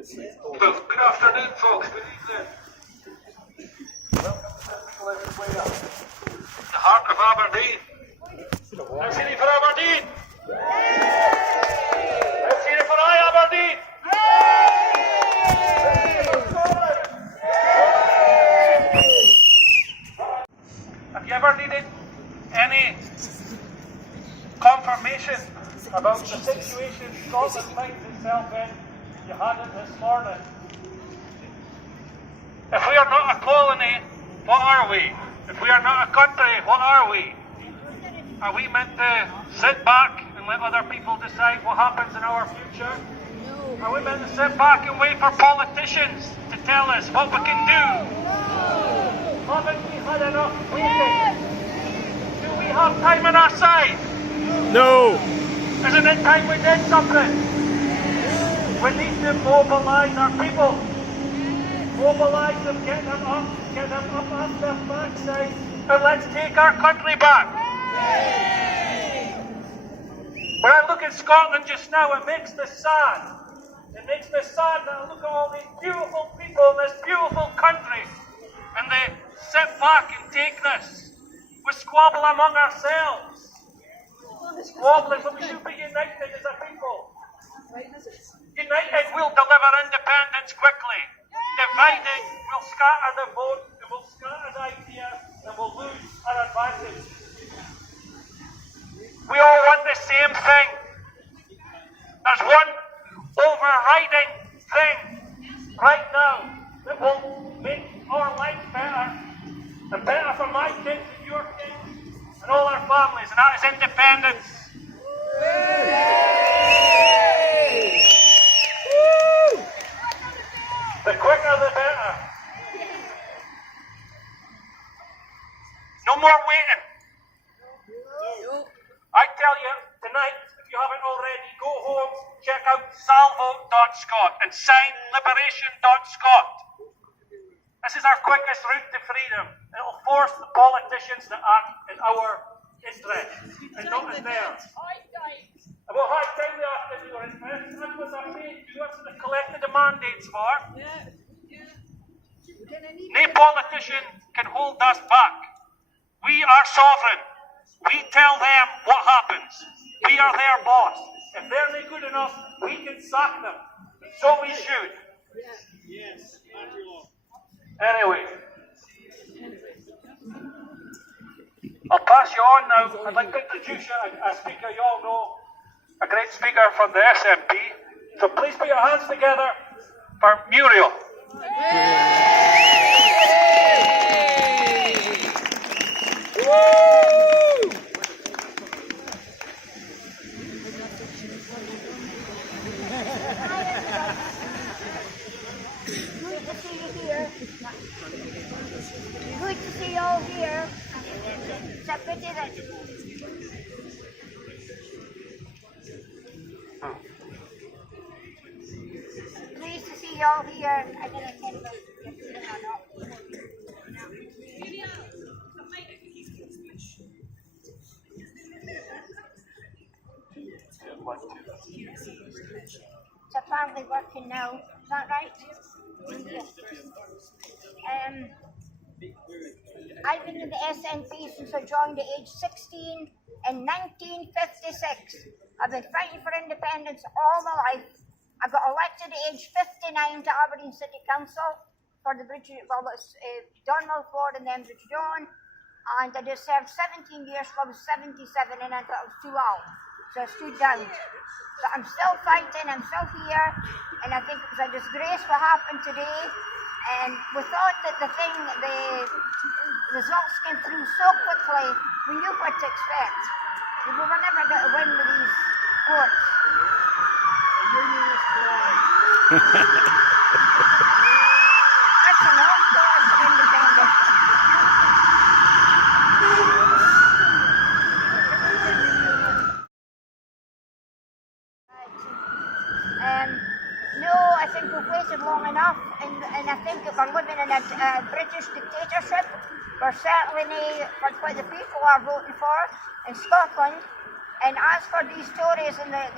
Well, good afternoon, folks. Good evening. Welcome to Central Everywhere. The heart of Aberdeen. Let's hear it for Aberdeen. Let's hear it for Aberdeen. Have you ever needed any confirmation about the situation Scotland finds itself in? You had it this morning. If we are not a colony, what are we? If we are not a country, what are we? Are we meant to sit back and let other people decide what happens in our future? No. Are we meant to sit back and wait for politicians to tell us what we can do? No. Haven't we had enough waiting? Do we have time on our side? No. Isn't it time we did something? We need to mobilise our people. Mobilise them, get them up off their backside, and let's take our country back. When I look at Scotland just now, it makes me sad. It makes me sad that I look at all these beautiful people in this beautiful country, and they sit back and take this. We squabble among ourselves. Squabbling, but we should be united as a people. United will deliver independence quickly. Divided will scatter the vote, and will scatter the ideas, and will lose our advantage. We all want the same thing. There's one overriding thing right now that will make our lives better, and better for my kids and your kids, and all our families, and that is independence. The quicker the better. No more waiting. I tell you, tonight, if you haven't already, go home, check out salvo.scot and sign liberation.scot. This is our quickest route to freedom. It will force the politicians to act in our interest and not in theirs. Well, high time we have to do it. That's what they're paid to. That's what they collected the mandates for. No politician can hold us back. We are sovereign. We tell them what happens. We are their boss. If they're not good enough, we can sack them. So we should. Yes. Anyway. I'll pass you on now. I'd like to introduce you a speaker you all know. A great speaker from the SNP. So please put your hands together for Muriel. Good to see you all here. It's a pity that pleased to see you all here. I didn't think about it. It's apparently working now. Is that right? Yes. I've been in the SNP since I joined at age 16 in 1956. I've been fighting for independence all my life. I got elected at age 59 to Aberdeen City Council for the Bridge, well, it's Donmouth Ward and then Bridge Dawn. And I just served 17 years till I was 77 and I thought it was too long. So I stood down. But I'm still fighting, I'm still here, and I think it was a disgrace what happened today. And we thought that the results came through so quickly, we knew what to expect. We were never going to win with these courts. That's an old cause of independence. No, I think we've waited long enough, and I think if we're living in a British dictatorship, we're certainly for what the people are voting for in Scotland. And as for these Tories in the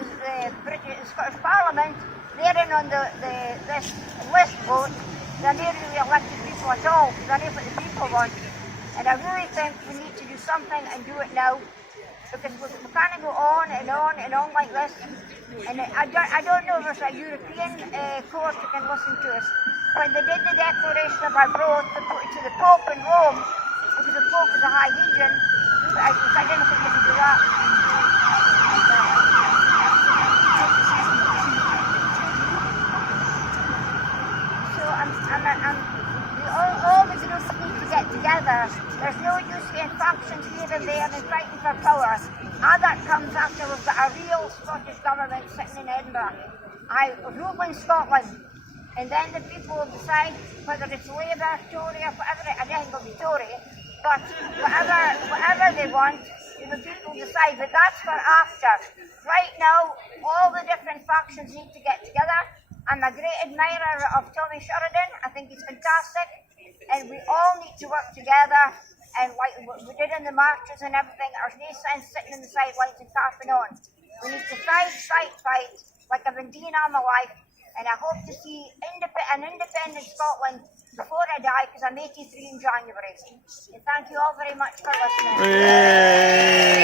British Scottish Parliament, they're in on this list vote, they're not really elected people at all, because they're not what the people want. And I really think we need to do something and do it now, because we can't go on and on and on like this. And I don't know if there's a European court that can listen to us. When they did the declaration of our growth, they put it to the Pope in Rome, because the Pope was a high legion, I didn't think they could do that. All the groups need to get together. There's no use in factions here and there and fighting for power. All that comes after we've got a real Scottish government sitting in Edinburgh. Ruling Scotland. And then the people will decide whether it's Labour, Tory, or whatever. I don't think it'll be Tory. But whatever they want, the people decide. But that's for after. Right now, all the different factions need to get together. I'm a great admirer of Tommy Sheridan. I think he's fantastic. And we all need to work together. And like we did in the marches and everything, there's no sense sitting in the sidelines and carping on. We need to fight, like I've been doing all my life. And I hope to see an independent Scotland before I die, because I'm 83 in January. And thank you all very much for listening.